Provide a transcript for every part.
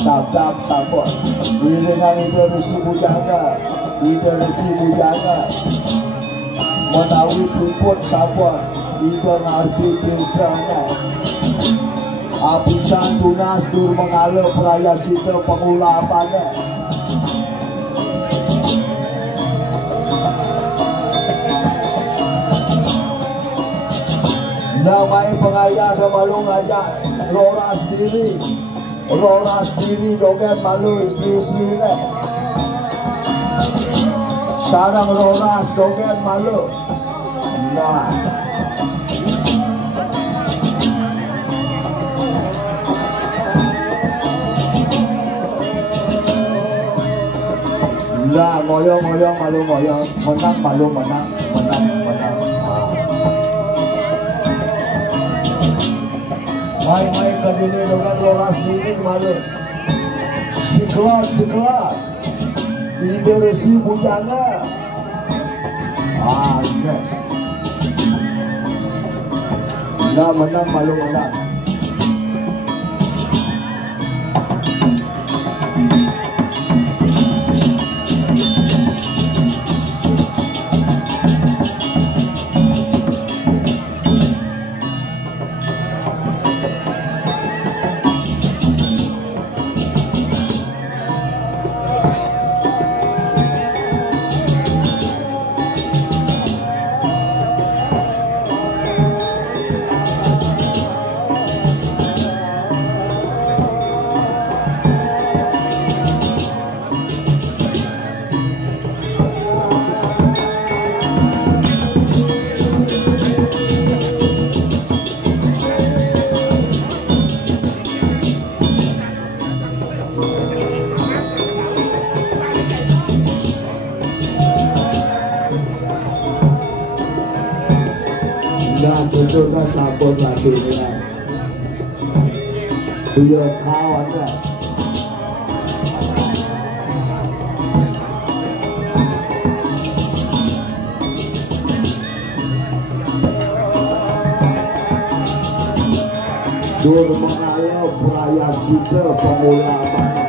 Tap-tap sabot iringan Resi Bujana menawi puput sabot ida ngarti cintrana apisan tunas dur mengalo peraya sita pengulapane namai pengayah semalung aja Rora sendiri dogen malu istri-istrinya sarang Roras dogen malu nah ngoyong malu ngoyong menang malu menang main ke dunia dengan Roras sendiri malu siklat ide Resi Bujana nah menang malu menang Sudah sabun lagi ya, dia kawannya. Dur mengalir peraya sita pengulapan.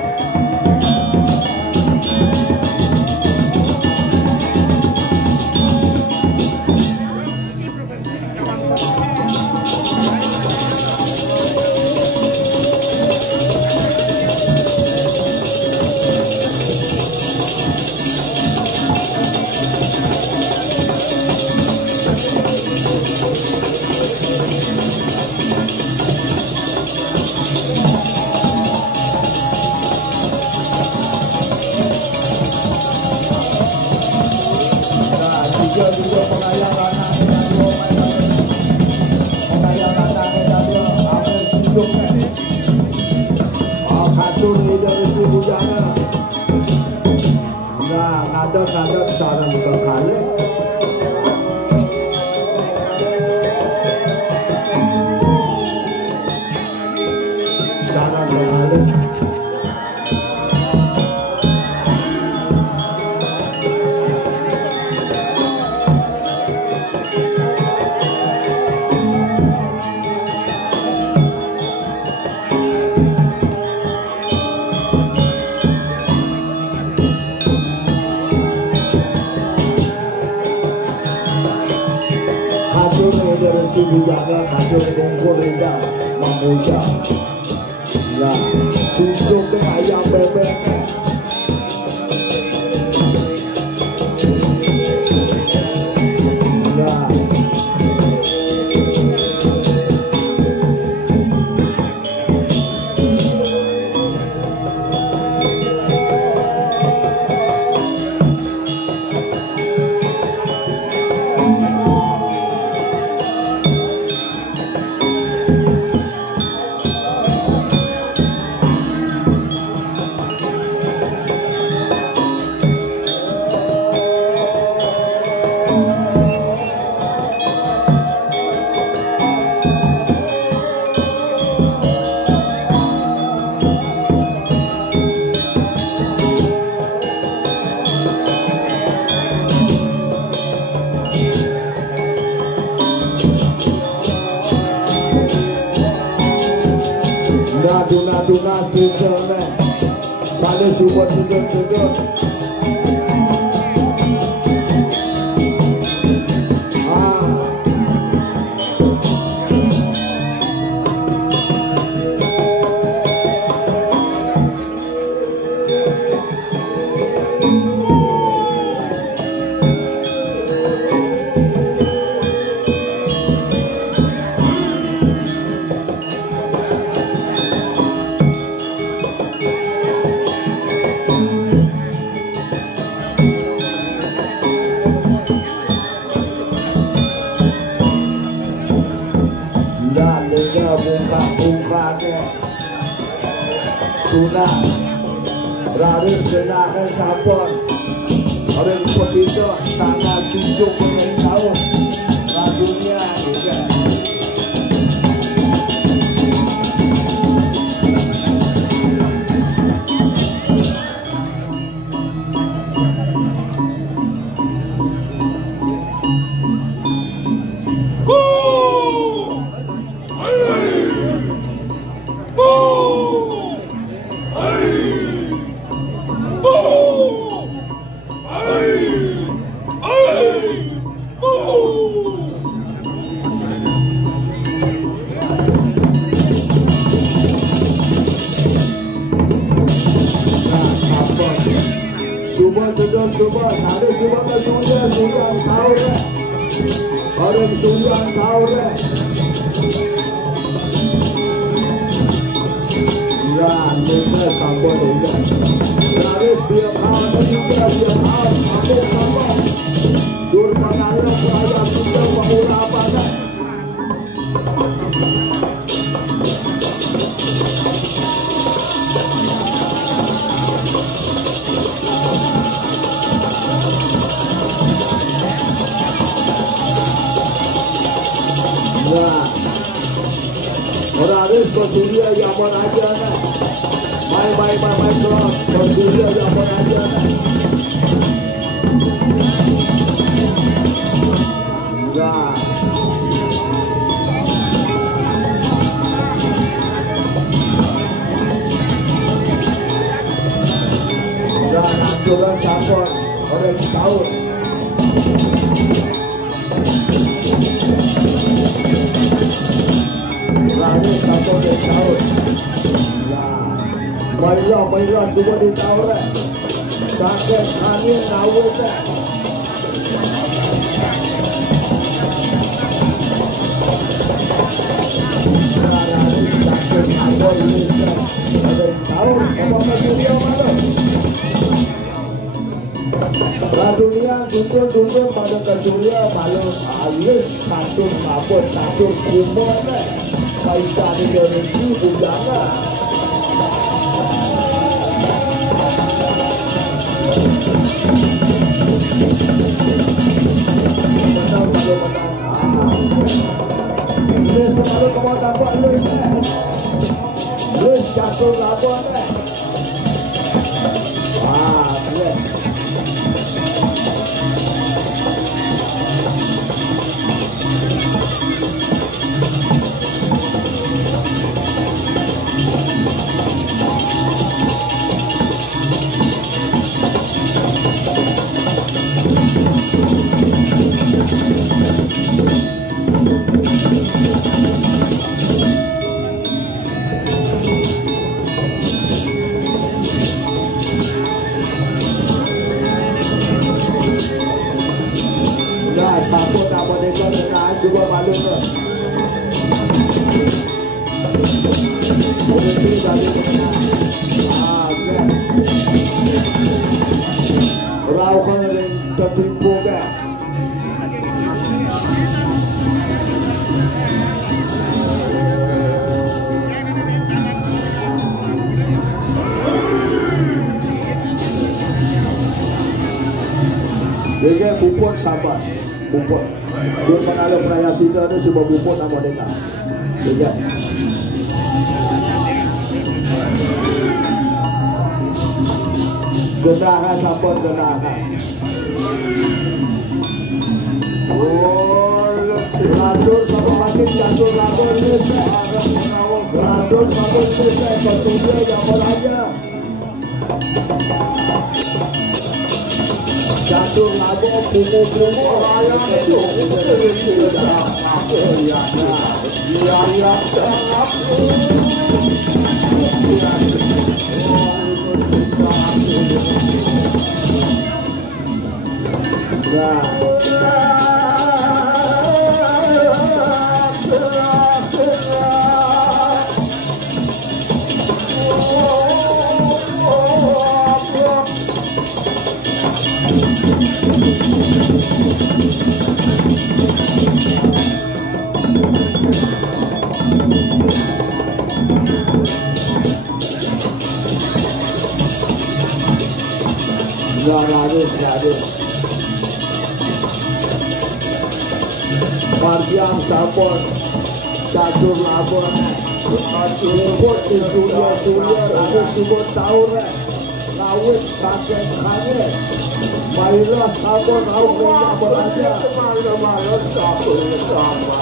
Ngadat sarang buka kali sarang kali Resi Bujana kado bongkor reda memuja nah cucuk ke ayam bebek nah Duna tidur sana semua tidur. Tuna Raris kenakan sabon orang begitu sangat cucuk pengen tahu lagunya juga. Subah, ada subah ke sudah tahu deh. Orang sudah tahu deh. Ya, kita sambut juga. Garis biar tahu juga biar tahu sambut. Durpanala peraya sudah bahula apa dah. Bersuria yang mau aja nih, bye bro, bersuria yang mau aja nih. Enggak. Enggak, natural sabon, orang tahu. Ini satu di tahun. Ya, baiklah semua di tahun. Sakit angin nawut. Sakit angin ini. Ada tahun. Apa dunia mana? Dunia dundun pada ke surya malu halus satu kabut satu kumon. Kaisa di Indonesia budaya. Ini selalu kamu dapat lus jatuh labuan Dia buput sabar, buput. Dua pengalu peraya sida itu sebuah buput nama mereka. Dia. Gendahan sabar gendahan. Beratur sama makin catur lapor ini. Beratur sama selesai bersedia yang berada. Jatuh lagu bungu-bungu raya itu tidak ya sangat Harus Mardian Sapon catur labon rumput di surya lalu subur taur lawit sakit kane Maila Sapon laut yang beraja Maila Sapon sama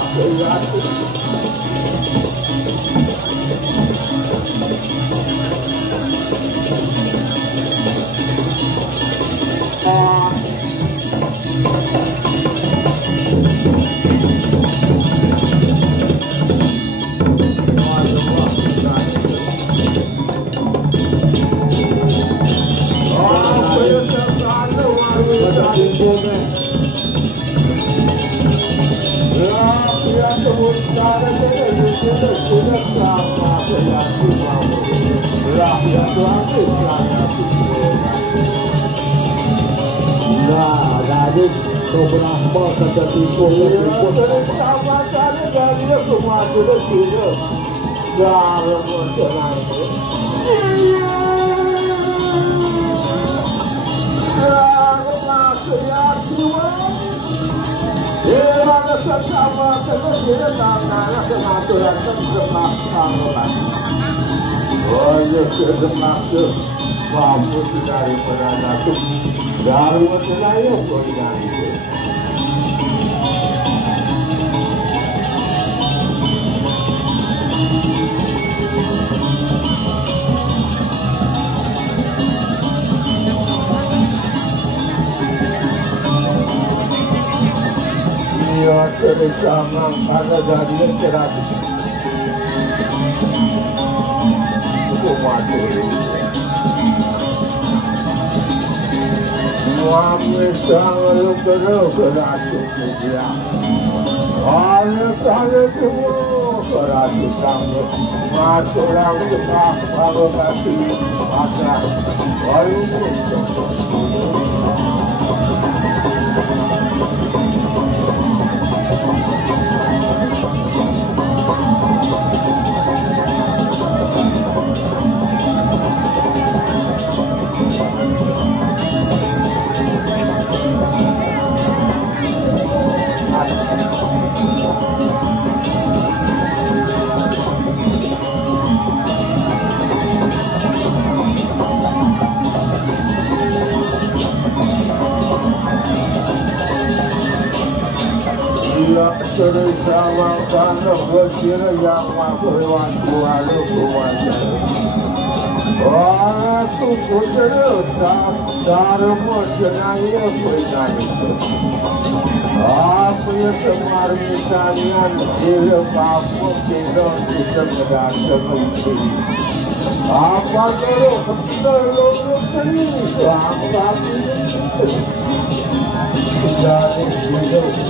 Harus beberapa kata tipu sama cari dari semua sudah sudah dalam perjalanan mampu dari pernah dari masalahnya koordinasi. Ia bersama ada dari terapi. Mati. Wahai sang kerajaan dia, hanya saya semua kerajaan masalah kita berkati pada hari bersama karena bersama yang mahuan Tuhan kuasa. Aku putus dari masalahnya penyanyi. Aku yang kemarin kalian hidup aku tidak bisa berada mesti. Apa terlalu apa dari hidup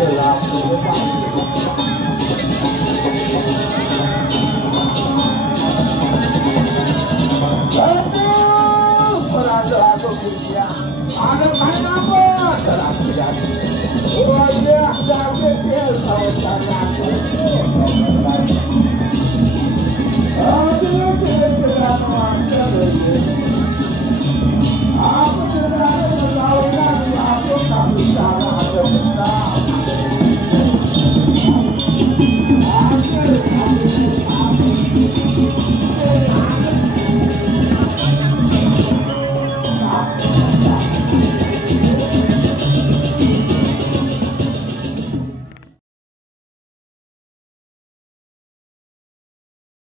berlaku rawat berlaku berada atau kerja ada apa terlihat wajah dari saudara